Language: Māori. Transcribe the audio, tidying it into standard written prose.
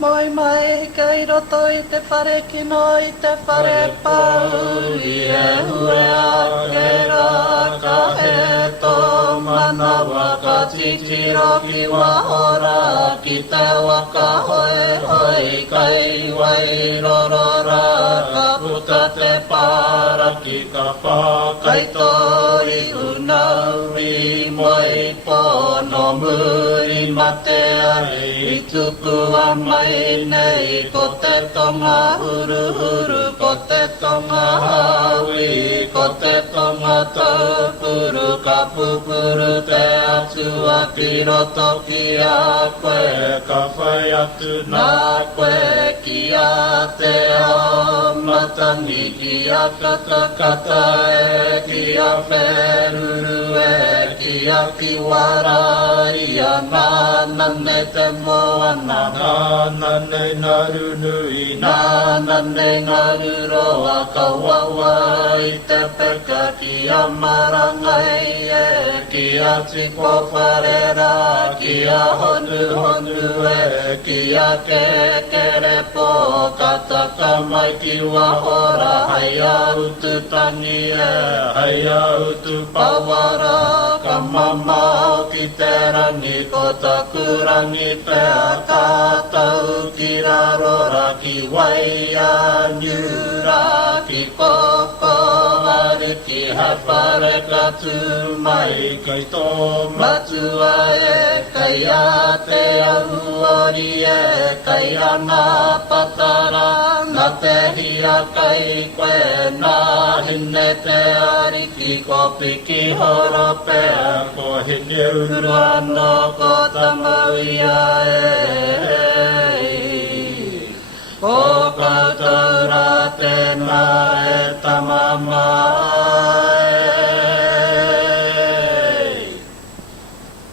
Moi mai, kei roto i te whare kino i te whare pau. I e hue a ke rā ka he tō manawa ka titiro ki wahora ki te waka hoi hoi kai wai rorora ka puta te para ki ka pā kai tori unau i moi pono muri mate ai i tuku a mai nei ko te tonga huru huru ko te tonga hawi ko te tonga taupuru ka pupuru te atua ki roto ki a koe ka whai atu nā koe ki a te ao matangi ki a katakata e ki a wheruru e ki a ki wara i a nānane te moana nānane ngaru nui nānane ngaru roa ka wawa i te peka ki a marangai e ki a tiko wharera ki a honu honu e ki a kekere po kataka mai ki wahora hai a utu tangi e hai a utu pawara ka mamau ki te rangi ko taku rangi pea kātau ki rarora ki wai a nyura ki koko haru ki hawhare ka tū mai kai tō matua e kai a te ahuori e kai a nā patara nā te hia kai koe nā hine te ariki ko piki horo pea ko hine urua no ko tamauia ko koutou rā tēnā e tamama